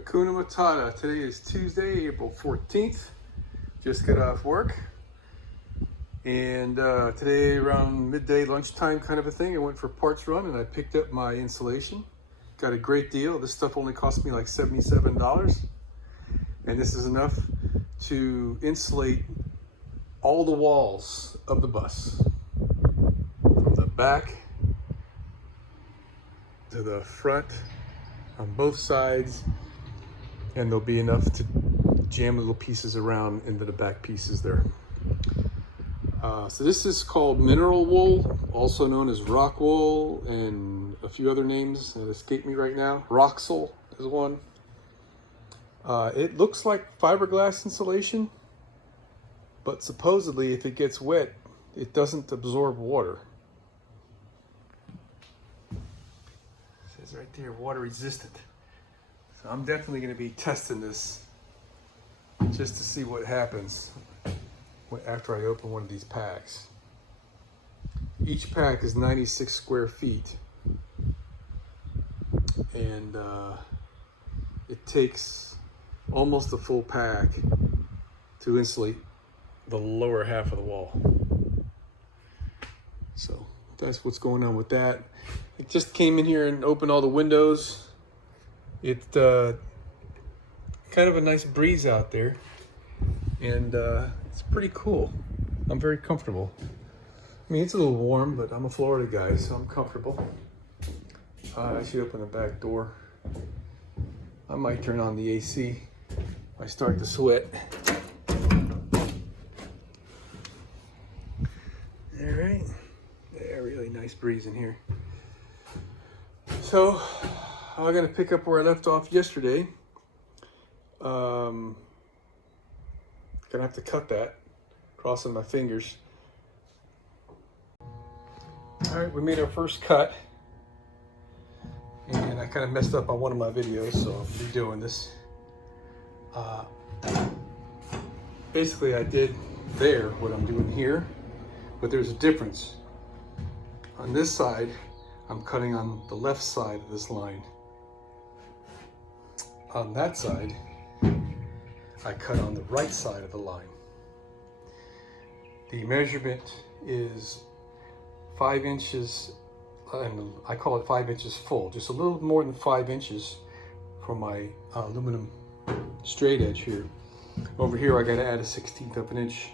Hakuna Matata. Today is Tuesday, April 14th. Just got off work. And today around midday, lunchtime kind of a thing, I went for a parts run and I picked up my insulation. Got a great deal. This stuff only cost me like $77. And this is enough to insulate all the walls of the bus. From the back to the front, on both sides. And there'll be enough to jam little pieces around into the back pieces there. So this is called mineral wool, also known as rock wool, and a few other names that escape me right now. Roxol is one. It looks like fiberglass insulation, but supposedly if it gets wet, it doesn't absorb water. It says right there, water resistant. So I'm definitely going to be testing this just to see what happens after I open one of these packs. Each pack is 96 square feet, and it takes almost a full pack to insulate the lower half of the wall. So that's what's going on with that. I just came in here and opened all the windows. It's kind of a nice breeze out there, and it's pretty cool. I'm very comfortable. I mean, it's a little warm, but I'm a Florida guy, so I'm comfortable. I should open the back door. I might turn on the AC if I start to sweat. All right. Yeah, really nice breeze in here. So I'm gonna pick up where I left off yesterday. Gonna have to cut that, crossing my fingers. All right, we made our first cut, and I kind of messed up on one of my videos, so I'm redoing this. Basically, I did there what I'm doing here, but there's a difference. On this side, I'm cutting on the left side of this line. On that side, I cut on the right side of the line. The measurement is 5 inches, and I call it 5 inches full, just a little more than 5 inches for my aluminum straight edge here. Over here, I got to add a 1/16 of an inch.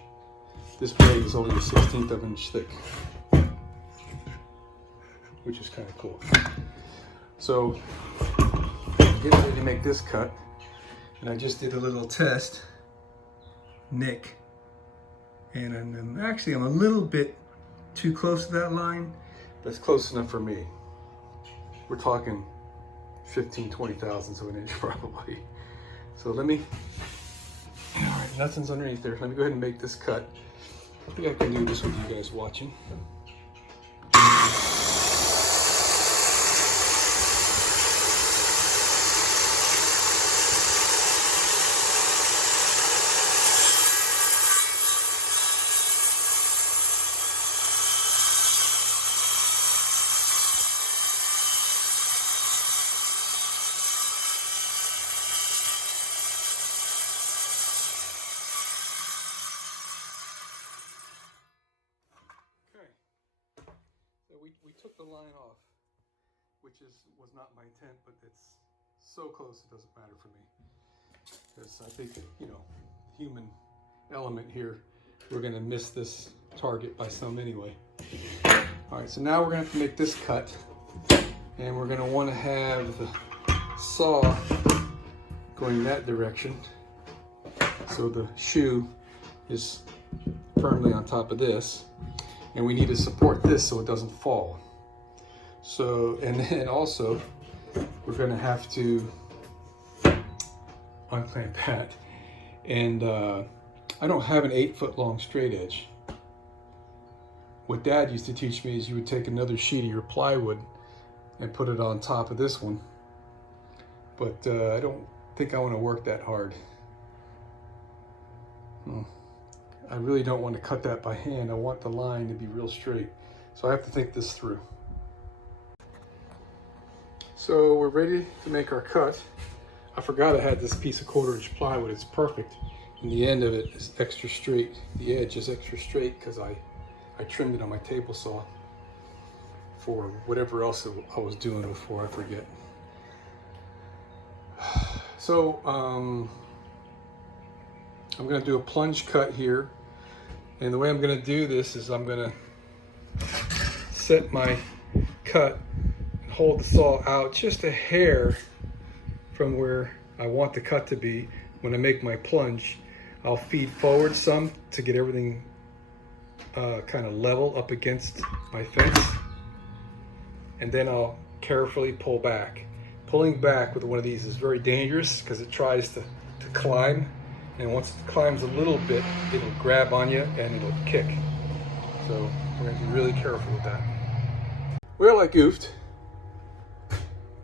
This blade is only a 1/16 of an inch thick, which is kind of cool. So, getting ready to make this cut, and I just did a little test nick, and I'm a little bit too close to that line, but it's close enough for me. We're talking 15, 20 thousandths of an inch probably. So all right, nothing's underneath there. Let me go ahead and make this cut. I think I can do this with you guys watching. We took the line off, which was not my intent, but it's so close it doesn't matter for me. Because I think, you know, human element here, we're gonna miss this target by some anyway. All right, so now we're gonna have to make this cut, and we're gonna wanna have the saw going that direction. So the shoe is firmly on top of this. And we need to support this so it doesn't fall. So, and then also, we're gonna have to unclamp that. And I don't have an 8-foot long straight edge. What Dad used to teach me is you would take another sheet of your plywood and put it on top of this one. But I don't think I wanna work that hard. I really don't want to cut that by hand. I want the line to be real straight. So I have to think this through. So we're ready to make our cut. I forgot I had this piece of 1/4-inch plywood. It's perfect. And the end of it is extra straight. The edge is extra straight because I trimmed it on my table saw for whatever else I was doing before, I forget. So I'm going to do a plunge cut here. And the way I'm going to do this is I'm going to set my cut and hold the saw out just a hair from where I want the cut to be. When I make my plunge, I'll feed forward some to get everything kind of level up against my fence, and then I'll carefully pull back. Pulling back with one of these is very dangerous because it tries to climb, and once it climbs a little bit, it'll grab on you and it'll kick. So we're going to be really careful with that. Well, I goofed,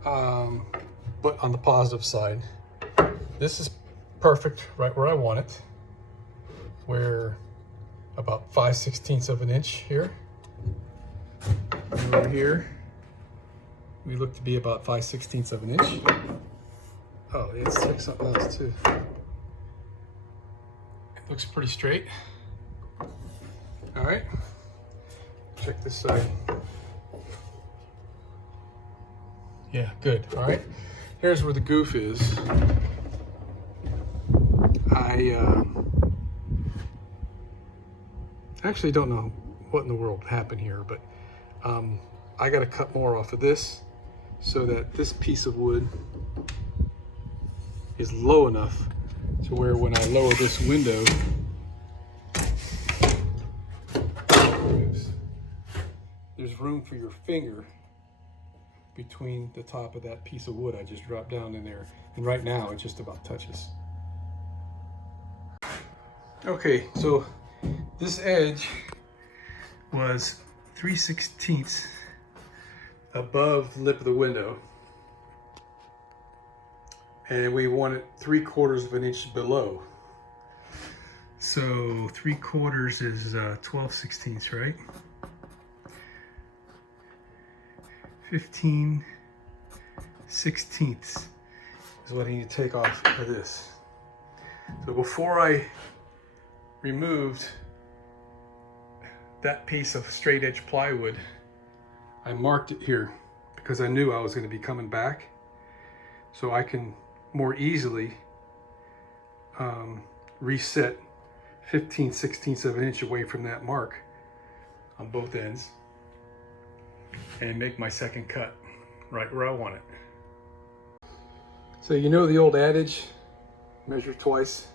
but on the positive side, this is perfect right where I want it. We're about 5/16 of an inch here. And over here, we look to be about 5/16 of an inch. Oh, let's check something else too. It looks pretty straight. All right, check this side. Yeah, good. All right, here's where the goof is. I actually don't know what in the world happened here, but I got to cut more off of this so that this piece of wood is low enough to where when I lower this window, there's room for your finger between the top of that piece of wood I just dropped down in there. And right now it just about touches. Okay, so this edge was 3/16 above the lip of the window, and we want it 3/4 of an inch below. So 3/4 is 12/16, right? 15/16 is what I need to take off of this. So before I removed that piece of straight edge plywood, I marked it here because I knew I was going to be coming back, so I can more easily reset 15/16 of an inch away from that mark on both ends and make my second cut right where I want it. So you know the old adage, measure twice,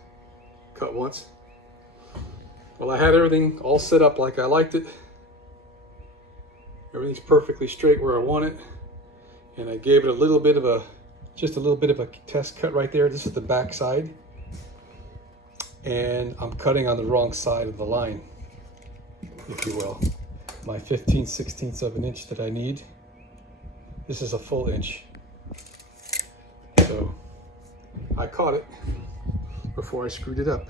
cut once? Well, I had everything all set up like I liked it. Everything's perfectly straight where I want it. And I gave it just a little bit of a test cut right there. This is the back side. And I'm cutting on the wrong side of the line, if you will. My 15/16 of an inch that I need. This is a full inch. So I caught it before I screwed it up.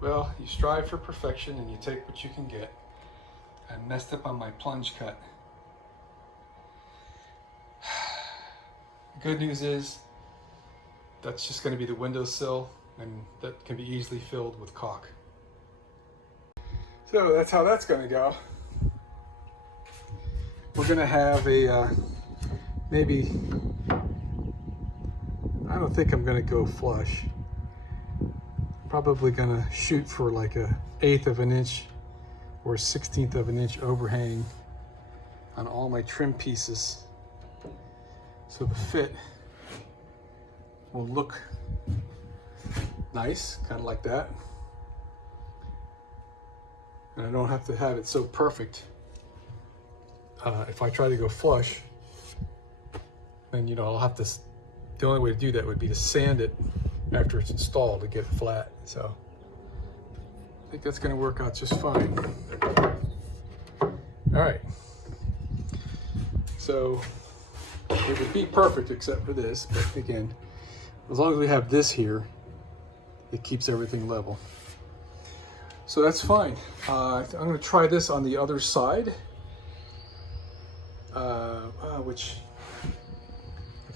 Well, you strive for perfection and you take what you can get. I messed up on my plunge cut. The good news is that's just going to be the windowsill, and that can be easily filled with caulk. So that's how that's going to go. We're going to have a maybe, I don't think I'm going to go flush. Probably gonna shoot for like a 1/8 of an inch or 1/16 of an inch overhang on all my trim pieces, so the fit will look nice, kind of like that, and I don't have to have it so perfect. If I try to go flush, then I'll have to, the only way to do that would be to sand it after it's installed to get it flat. So I think that's going to work out just fine. All right, so it would be perfect except for this, but again, as long as we have this here, it keeps everything level. So that's fine. I'm going to try this on the other side, which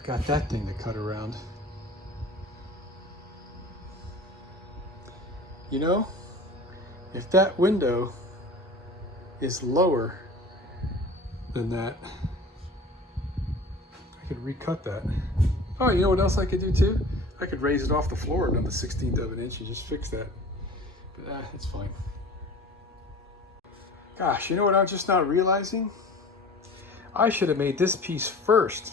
got that thing to cut around. You know, if that window is lower than that, I could recut that. Oh, you know what else I could do too? I could raise it off the floor another 1/16 of an inch and just fix that. But it's fine. Gosh, you know what I'm just not realizing? I should have made this piece first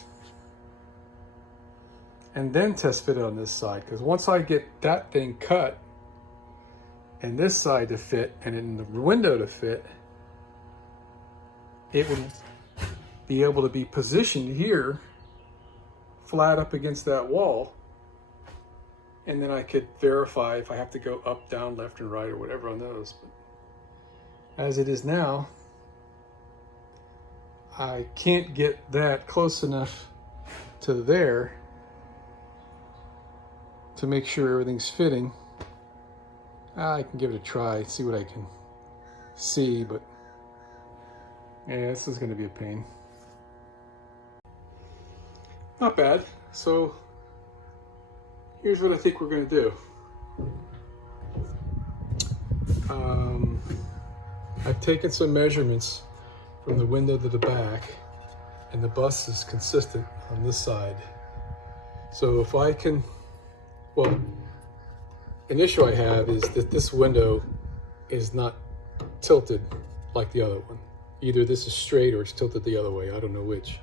and then test fit it on this side, because once I get that thing cut and this side to fit and in the window to fit, it would be able to be positioned here flat up against that wall, and then I could verify if I have to go up, down, left, and right or whatever on those. But as it is now, I can't get that close enough to there to make sure everything's fitting. I can give it a try, see what I can see, but yeah, this is going to be a pain. Not bad. So here's what I think we're going to do. I've taken some measurements from the window to the back, and the bus is consistent on this side. So if I can, well, an issue I have is that this window is not tilted like the other one. Either this is straight or it's tilted the other way. I don't know which.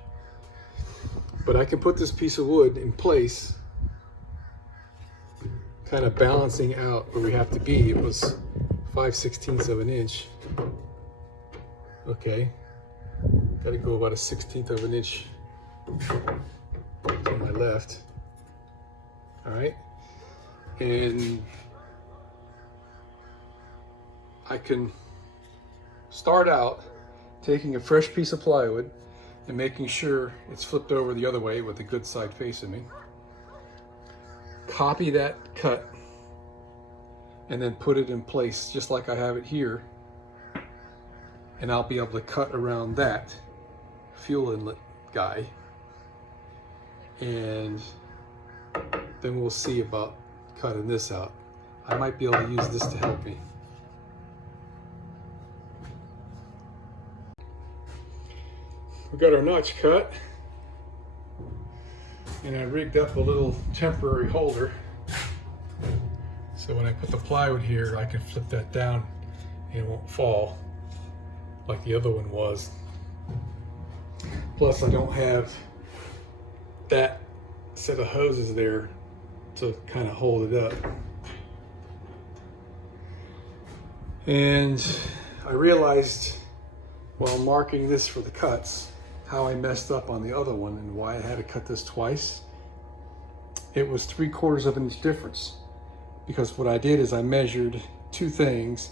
But I can put this piece of wood in place, kind of balancing out where we have to be. It was 5/16 of an inch. Okay, got to go about 1/16 of an inch to my left. All right, and I can start out taking a fresh piece of plywood and making sure it's flipped over the other way with the good side facing me. Copy that cut and then put it in place just like I have it here, and I'll be able to cut around that fuel inlet guy, and then we'll see about cutting this out. I might be able to use this to help me. We got our notch cut, and I rigged up a little temporary holder, so when I put the plywood here I can flip that down and it won't fall like the other one was. Plus I don't have that set of hoses there to kind of hold it up. And I realized while marking this for the cuts how I messed up on the other one and why I had to cut this twice. It was 3/4 of an inch difference, because what I did is I measured two things: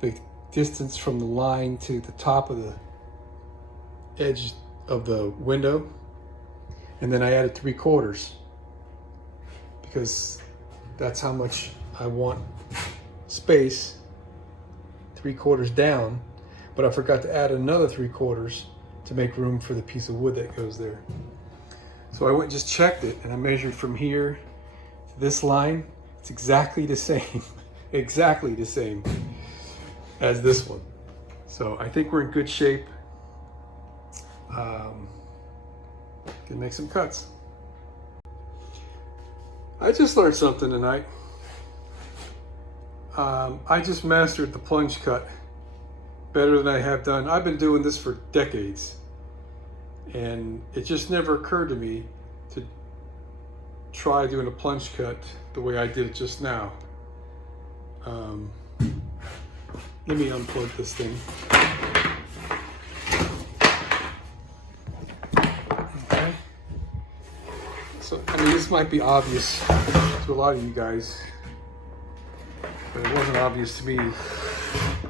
the distance from the line to the top of the edge of the window, and then I added 3/4 because that's how much I want space, 3/4 down, but I forgot to add another 3/4 to make room for the piece of wood that goes there. So I went and just checked it, and I measured from here to this line. It's exactly the same, exactly the same as this one. So I think we're in good shape. Can make some cuts. I just learned something tonight. I just mastered the plunge cut better than I have done. I've been doing this for decades, and it just never occurred to me to try doing a plunge cut the way I did it just now. Let me unplug this thing. Okay. So, I mean, this might be obvious to a lot of you guys, but it wasn't obvious to me,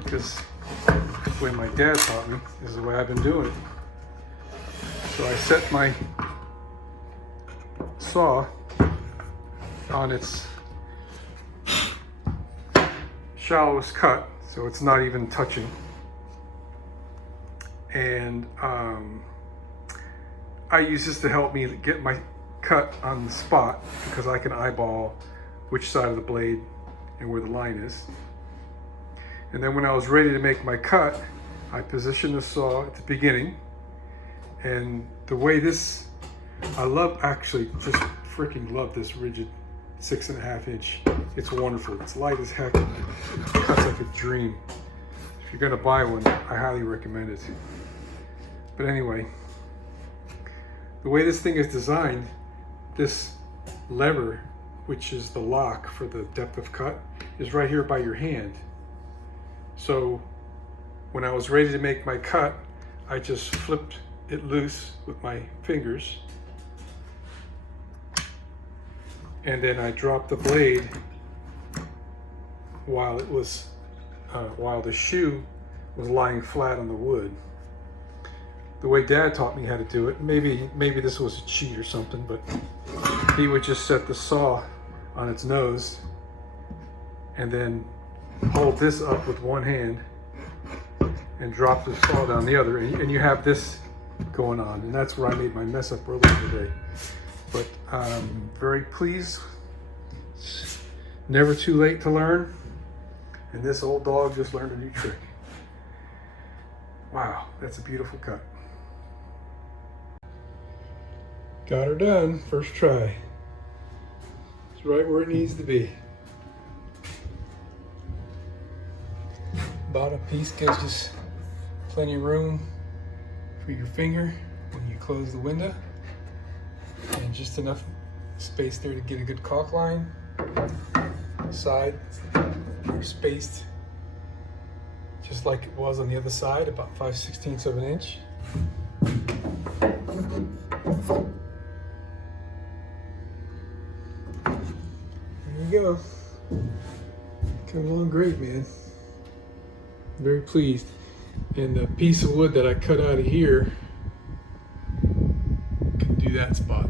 because the way my dad taught me is the way I've been doing it. So I set my saw on its shallowest cut, so it's not even touching. And I use this to help me get my cut on the spot because I can eyeball which side of the blade and where the line is. And then when I was ready to make my cut, I positioned the saw at the beginning. And the way this, I love, actually just freaking love this rigid 6.5 inch. It's wonderful. It's light as heck. It cuts like a dream. If you're gonna buy one, I highly recommend it. But anyway, the way this thing is designed, this lever, which is the lock for the depth of cut, is right here by your hand. So when I was ready to make my cut, I just flipped it loose with my fingers, and then I dropped the blade while it was while the shoe was lying flat on the wood. The way Dad taught me how to do it, maybe this was a cheat or something, but he would just set the saw on its nose and then hold this up with one hand and drop the saw down the other, and you have this going on. And that's where I made my mess up earlier today. But I'm very pleased. It's never too late to learn. And this old dog just learned a new trick. Wow, that's a beautiful cut. Got her done, first try. It's right where it needs to be. Bottom piece gives us plenty of room for your finger when you close the window, and just enough space there to get a good caulk line. The sides are spaced just like it was on the other side, about 5/16 of an inch. There you go. Coming along great, man. Very pleased. And the piece of wood that I cut out of here can do that spot.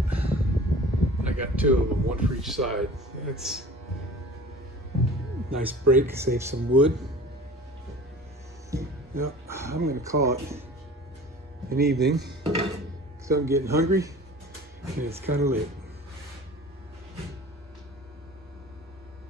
I got 2 of them, 1 for each side. That's a nice break, save some wood. Now, I'm gonna call it an evening because I'm getting hungry and it's kind of late.